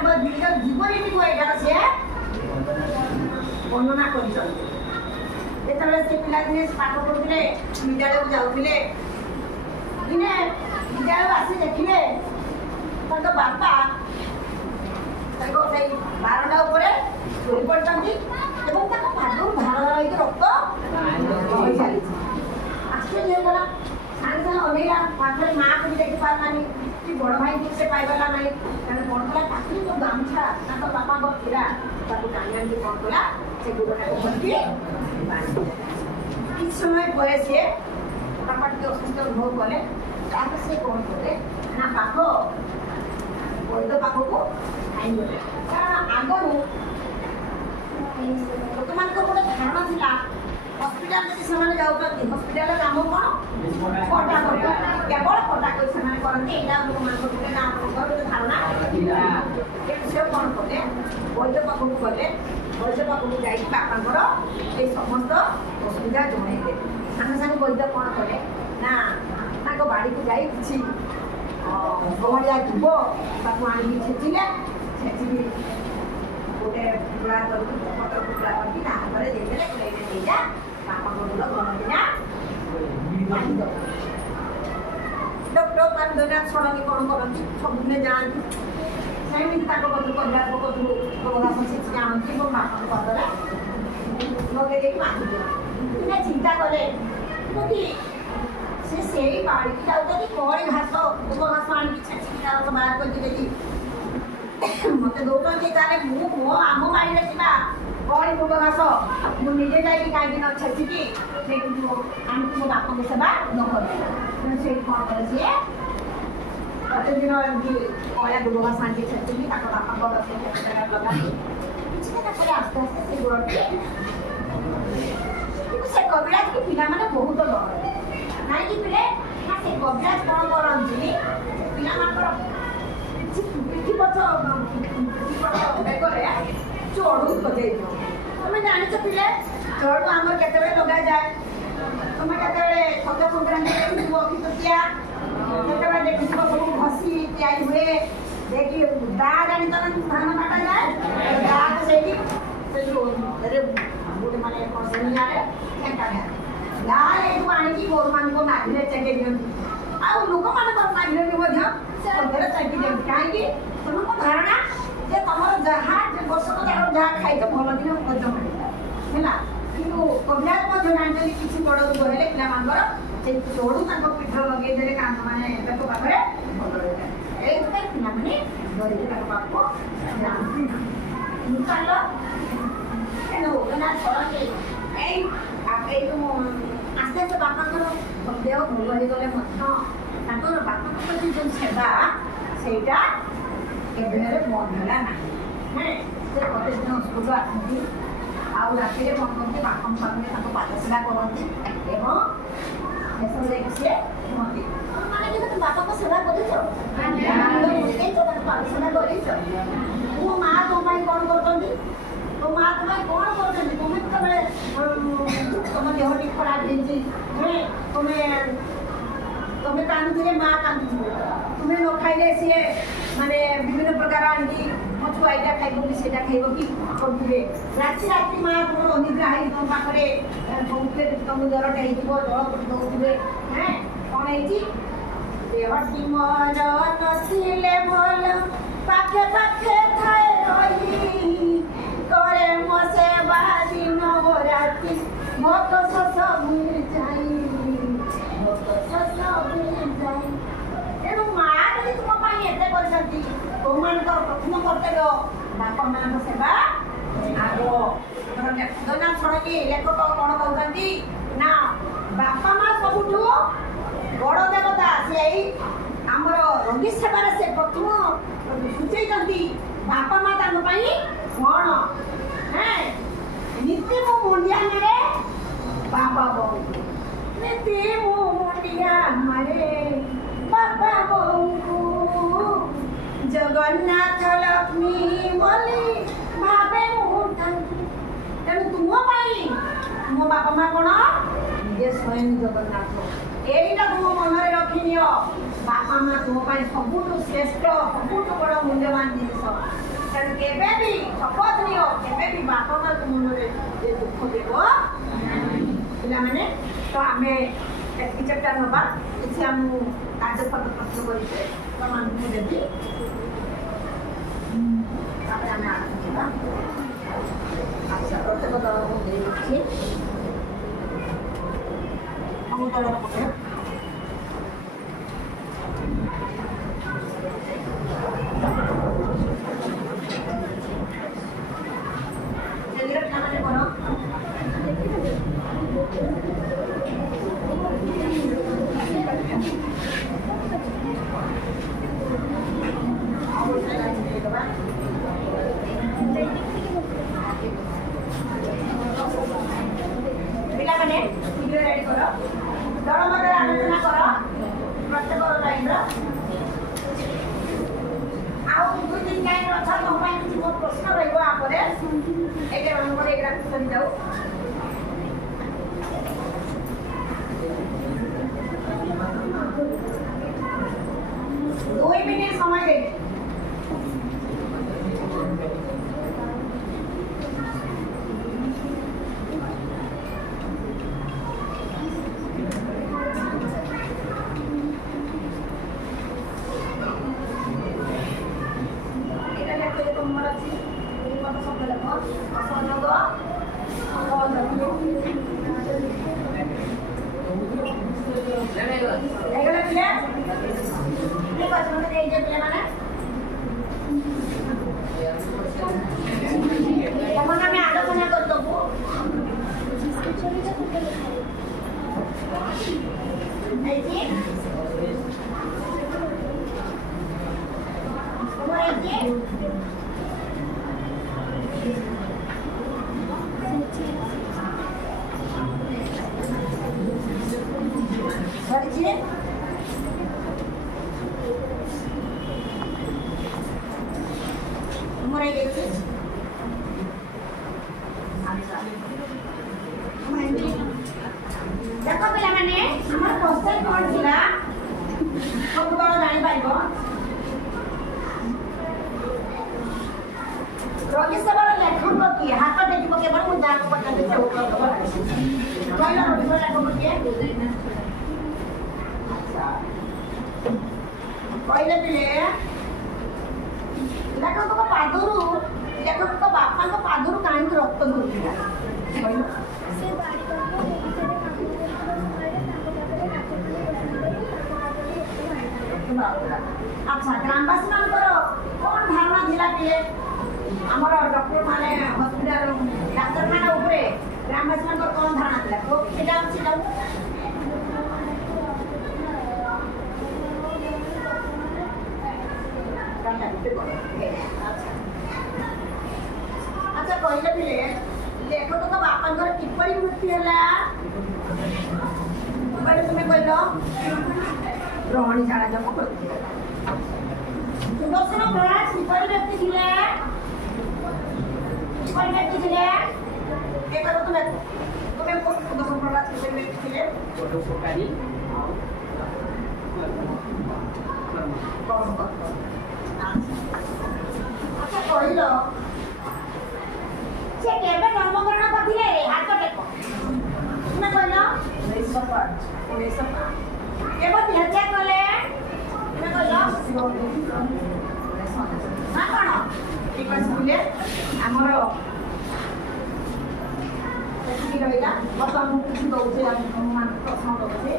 জীবনীটি এটার সে বর্ণনা করছেন যেতবে সে পিলাদিনে পাঠ করুলে বিদ্যালয় যাওলে দিনে বিদ্যালয় আসি দেখলে তাଙ୍କ ବାପା ତାଙ୍କ ସେଇ ବାରଣ୍ଡା ଉପରେ ଶୋଇ ପଡ଼ିଛନ୍ତି ଏବଂ ତାଙ୍କ ପାଦରୁ ଧାର ଧାର ହେଇକି ରକ୍ତ ବହି ଚାଲିଛି। ଆଶ୍ଚର୍ଯ୍ୟ ହେଇଗଲା ସାଙ୍ଗେ ସାଙ୍ଗେ ଅନେଇଲା ପାଖରେ ମାଆକୁ ବି ଦେଖିପାରିଲାନି କି ବଡ଼ ଭାଇକୁ ସେ ପାଇପାରିଲା ନାହିଁ କାରଣ କ'ଣ କଲା ପାଖରେ ଯେଉଁ ଗାମୁଛା ତାଙ୍କ ବାପାଙ୍କ ଥିଲା ତାକୁ ଟାଣି ଆଣିକି କ'ଣ କଲା ସେ ଗୋଡ଼ଟାକୁ ଧରିକି କିଛି ସମୟ ପରେ ସିଏ ବାପା ଟିକେ ଅସୁସ୍ଥ ଅନୁଭବ କଲେ ତାପରେ ସେ କ'ଣ କଲେ ନା ପାଖ ବୈଦ ପାଖକୁ ଆଣିଗଲେ କାରଣ ଆଗରୁ ଲୋକମାନଙ୍କର ଗୋଟେ ଧାରଣା ଥିଲା ହସ୍ପିଟାଲ ଯଦି ସେମାନେ ଯାଉଛନ୍ତି ହସ୍ପିଟାଲର କାମ କ'ଣ କଟା କରିବା କେବଳ କଟା କରି ସେମାନେ କରନ୍ତି ଏଇଟା ଲୋକମାନଙ୍କର ଗୋଟେ ନା ଆପଣଙ୍କର ଗୋଟେ ଧାରଣା କିନ୍ତୁ ସେ କ'ଣ କଲେ ବୈଦ ପାଖକୁ ଗଲେ ବୈଦ ପାଖକୁ ଯାଇକି ବାପାଙ୍କର ଏଇ ସମସ୍ତ ଅସୁବିଧା ଜଣାଇଲେ ସାଙ୍ଗେ ସାଙ୍ଗେ ବୈଦ କ'ଣ କଲେ ନା ତାଙ୍କ ବାଡ଼ିକୁ ଯାଇ କିଛି ଗହଳିଆ ଥିବ ତାକୁ ଆଣିକି ଛେଚିଲେ ଛେଚିକି ଗୋଟେ ଟୁକୁଡ଼ା କରିକି ପତ୍ର ଟୁକୁଡ଼ା କରିକି ତା ହାତରେ ଦେଇଦେଲେ ଏଇଟା ଦେଇଯା ବାପାଙ୍କ ଭଲ ଗହଳିଆ ଡକ୍ଟର ପାଣ୍ଡନା ଛଡ଼ନ୍ତି କ'ଣ କରନ୍ତି ସବୁଦିନେ ଯାଆନ୍ତି ସେମିତି ତାଙ୍କ କତରୁ ପରିବାର କତରୁ ଗୋବରାସ ଛେଚିକି ଆଣନ୍ତି ଏବଂ ବାପାଙ୍କ ପାଦରେ ଲଗେଇ ଦେଇକି ବାନ୍ଧି ଦିଅନ୍ତି ଚିନ୍ତା କଲେ କି ସେ ସେଇ ବାଡ଼ିକି ଯାଉଛନ୍ତି କଳି ଘାସ ଗୋବ ଘାସ ଆଣିକି ଛେଚିକି ତାର ବାହାର କରିକି ଯଦି ମୋତେ ଦେଉଛନ୍ତି ତାହେଲେ ମୁଁ ଆମ ବାଡ଼ିରେ ଥିବା କଳି ଗୋବ ଘାସ ମୁଁ ନିଜେ ଯାଇକି କାହିଁକି ନ ଛେଚିକି ସେଇଠୁ ଆଣିକି ମୋ ବାପାଙ୍କ ସେବା ନ କରିବି ତେଣୁ ସେଇଠି କ'ଣ କଲେ ସିଏ ପ୍ରତିଦିନ ଏମିତି କଳିଆ ଗୋବ ଘାସ ଆଣିକି ଛେଚିକି ତାଙ୍କ ବାପାଙ୍କ ଲଗାନ୍ତି କିଛି ଦିନ ପରେ ଆସ୍ତେ ଆସ୍ତେ ସେ ଗୋଡ଼ଟି କିନ୍ତୁ ସେ କବିରାଜକୁ ପିଲାମାନେ ବହୁତ ଡରନ୍ତି କାହିଁକି ପିଲେ ନା ସେ କବିରାଜ କ'ଣ କରନ୍ତି ପିଲାମାନଙ୍କର ପିଠି ପଛ ବେକରେ ଚଡ଼ୁ ସଜେଇ ଦିଅନ୍ତି ତମେ ଜାଣିଛ ପିଲେ ଚଡ଼ୁ ଆମର କେତେବେଳେ ଲଗାଯାଏ ତମେ କେତେବେଳେ ଛତୁ ସଂକ୍ରାନ୍ତି ଦେଖିଥିବ ଅକ୍ଷିତୃତୀୟା କେତେବେଳେ ଦେଖିଥିବ ସବୁ ଘଷି ତିଆରି ହୁଏ ଯାଇକି ଦାଆ ଜାଣିଛ ନା ଧାନ କାଟାଯାଏ ଦାଆ ସେଇଠି ସେ ଗୋଟେ ମାନେ ନିଆଁରେ ଫେଙ୍କାଯାଏ ଦାଆ ଏଇଠୁ ଆଣିକି ଗୋରୁମାନଙ୍କ ନାଭିରେ ଚେକେଇ ଦିଅନ୍ତି ଆଉ ଲୋକମାନଙ୍କର ନାଭିରେ ବି ମଧ୍ୟ ସେ ମଧ୍ୟରେ ଚେକି ଦିଅନ୍ତି କାହିଁକି ସେମାନଙ୍କ ଧାରଣା ଯେ ତମର ଯାହା ବର୍ଷକ ଯାକ ଯାହା ଖାଇଛ ଭଲ ଦିନ ମଧ୍ୟ ମିଳିଥାଏ ହେଲା କିନ୍ତୁ କବିରାଜ ମଧ୍ୟ ଜାଣିଛନ୍ତି କିଛି ବଡ଼ ରୋଗ ହେଲେ ପିଲାମାନଙ୍କର ସେ ଚଡ଼ୁ ତାଙ୍କ ପିଠରେ ଲଗେଇ ଦେଲେ କାମ ମାନେ ତାଙ୍କ ପାଖରେ ଭଲ ରହିଥାଏ ଏଇଥିପାଇଁ ପିଲାମାନେ ଧରିକି ତାଙ୍କ ପାଖକୁ ଯାଆନ୍ତି ଚାଲ ତେଣୁ ଛଡ଼ନ୍ତି ଏଇ ଯେଉଁ ଆସ୍ତେ ଆସ୍ତେ ବାପାଙ୍କର ଦେହ ଭଲ ହେଇଗଲେ ମଧ୍ୟ ତାଙ୍କର ବାପାଙ୍କ ପ୍ରତି ଯେଉଁ ସେବା ସେଇଟା କେବେ ହେଲେ ବନ୍ଦ ହେଲା ନାହିଁ ସେ ପ୍ରତିଦିନ ସ୍କୁଲରୁ ଆସନ୍ତି ଆଉ ରାତିରେ କ'ଣ କରନ୍ତି ବାପାଙ୍କ ସାଙ୍ଗରେ ତାଙ୍କ ପାଦ ସେବା କରନ୍ତି ଏବଂ ଶେଷରେ ଯାଇକି ସିଏ କୁହନ୍ତି ମାନେ କିନ୍ତୁ ବାପାଙ୍କ ସେବା କରିଛ ତାଙ୍କ ପାଦ ସେବା କରିଛ ମୋ ମା ତମ ପାଇଁ କ'ଣ କରୁଛନ୍ତି ତୋ ମା ତମ ପାଇଁ କ'ଣ କରୁଛନ୍ତି ତୁମେ ଯେତେବେଳେ ତମ ଦେହ ଟିକେ ଖରାପ ହେଇଛି ତମେ କାନ୍ଦୁଥିଲେ ମା କାନ୍ଦୁଥିବ ତୁମେ ନ ଖାଇଲେ ସିଏ ମାନେ ବିଭିନ୍ନ ପ୍ରକାର ଆଣିକି ମୋ ଛୁଆ ଏଇଟା ଖାଇବ କି ସେଇଟା ଖାଇବ କି କରୁଥିବେ ରାତି ମା ତୁମର ଅନିଦ୍ରା ହେଇ ତମ ପାଖରେ କହୁଥିଲେ ତମ ଜ୍ୱରଟା ହେଇଯିବ ଜଳ ଦେଉଥିବେ କ'ଣ ହେଇଛି ଦେହଟି ମୋର ନଥିଲେ ଭଲ ପାଖେ ପାଖେ ଥାଏ ରହି କରେ ମୋ ସେବା ଦିନ ରାତି ଭୋକ ଶୋଷ ଭୁଲି ଯାଇ ତେଣୁ ମା ଯଦି ତୁମ ପାଇଁ ଏତେ କରିଛନ୍ତି ତୁମମାନଙ୍କର ପ୍ରଥମ କର୍ତ୍ତବ୍ୟ ବାପାମାନଙ୍କ ସେବା ଆଗ ଛଡ଼କି ଲେଖକ କ'ଣ କହୁଛନ୍ତି ନା ବାପା ମା ସବୁଠୁ ବଡ଼ ଦେବତା ସେଇ ଆମର ରୋଗୀ ସେବାରେ ସେ ପ୍ରଥମ ସୂଚେଇଛନ୍ତି ବାପା ମା ତାଙ୍କ ପାଇଁ କ'ଣ ନୀତି ମୁଁ ମୁଣ୍ଡିଆ ମାରେ ବାପା ବୋଉଙ୍କୁ ନୀତି ମୁଁ ମୁଣ୍ଡିଆ ମାରେ ବାପା ବୋଉଙ୍କୁ ଜଗନ୍ନାଥ ଲକ୍ଷ୍ମୀ ବୋଲି ଭାବେ ମୁଁ ତାଙ୍କୁ ତେଣୁ ତୁମ ପାଇଁ ମୋ ବାପା ମା କ'ଣ ନିଜେ ସ୍ୱୟଂ ଜଗନ୍ନାଥ ଏଇଟା ତୁମ ମନରେ ରଖିନିଅ ବାପା ମା ତୁମ ପାଇଁ ସବୁଠୁ ଶ୍ରେଷ୍ଠ ସବୁଠୁ ବଡ଼ ମୂଲ୍ୟବାନ ଜିନିଷ ତେଣୁ କେବେ ବି ଶପଥ ନିଅ କେବେ ବି ବାପା ମାଆଙ୍କ ମୁଣ୍ଡରେ ଯେ ଦୁଃଖ ଦେବ ପିଲାମାନେ। ତ ଆମେ ଏତିକି ଚେଷ୍ଟା ନେବା କିଛି ଆମକୁ କାର୍ଯ୍ୟପଦ ପ୍ରସ୍ତୁତ କରିଛେ ସେମାନଙ୍କୁ ଦେବି ତାପରେ ଆମେ ଆରମ୍ଭ କରିବା। ଆଚ୍ଛା ପ୍ରତ୍ୟେକ ଦଳକୁ ଦେଇଦେଉଛି ଆମ ଦଳର ପକ୍ଷେ ପିଲାମାନେ କର ପିଲାମାନେ ଭିଡ଼ିଓ ରେଡି କର ଦଳ ମଧ୍ୟରେ ଆଲୋଚନା କର ପ୍ରତ୍ୟେକ ଲାଇନ୍ର ଆଉ 2-3 ଲାଇନ୍ ଅଛ ତମ ପାଇଁ କିଛି ମୋ ପ୍ରଶ୍ନ ରହିବ ଆପରେ ଏଇଟା ଆମର ଏଇଟା ସରିଯାଉ। ଦୁଇ ମିନିଟ୍ ସମୟ ଦେଇଛି। देखो पिला माने हमर क्वेश्चन कोन थिला सब बड़ जानि पाइबो रोगी सबर लेखन की हाथ देखि के बड़ मु जान पता दे सब कहला रोगी बड़ लेखन के अच्छा कहले पिले लेखन को पादुरु लेखन को बापा को पादुरु काहे रक्त दुथिला कहला से बाड़ी को अच्छा ग्रामवासी मानकर कौन धारणा थिला पिले हमर डॉक्टर माने हॉस्पिटल डाक्टर माने ऊपरे ग्रामवासी मानकर कौन धारणा थिला तो सेटा छिला अच्छा कहले पिले लेखक तो बापांकर किपरि मृत्यु होला पहिले तुमे कहलो रोहणी झाड़ा जम करती सुदर्शन प्रहलाद किपरि व्यक्ति थिले किपरि व्यक्ति थिले ए करो तुमे सुदर्शन प्रहलाद किपरि व्यक्ति थिले परोपकारी अच्छा कहलो से केबे जन्मग्रहण करथिले रे हाथ टेको तुमे कहलो 1905 केबे हत्या कले तुमे कहलो ना कोन ठीक আছে हमर एथि रहिला बतन किछि दउछे हम मान प्रश्न दउछे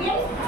Yes.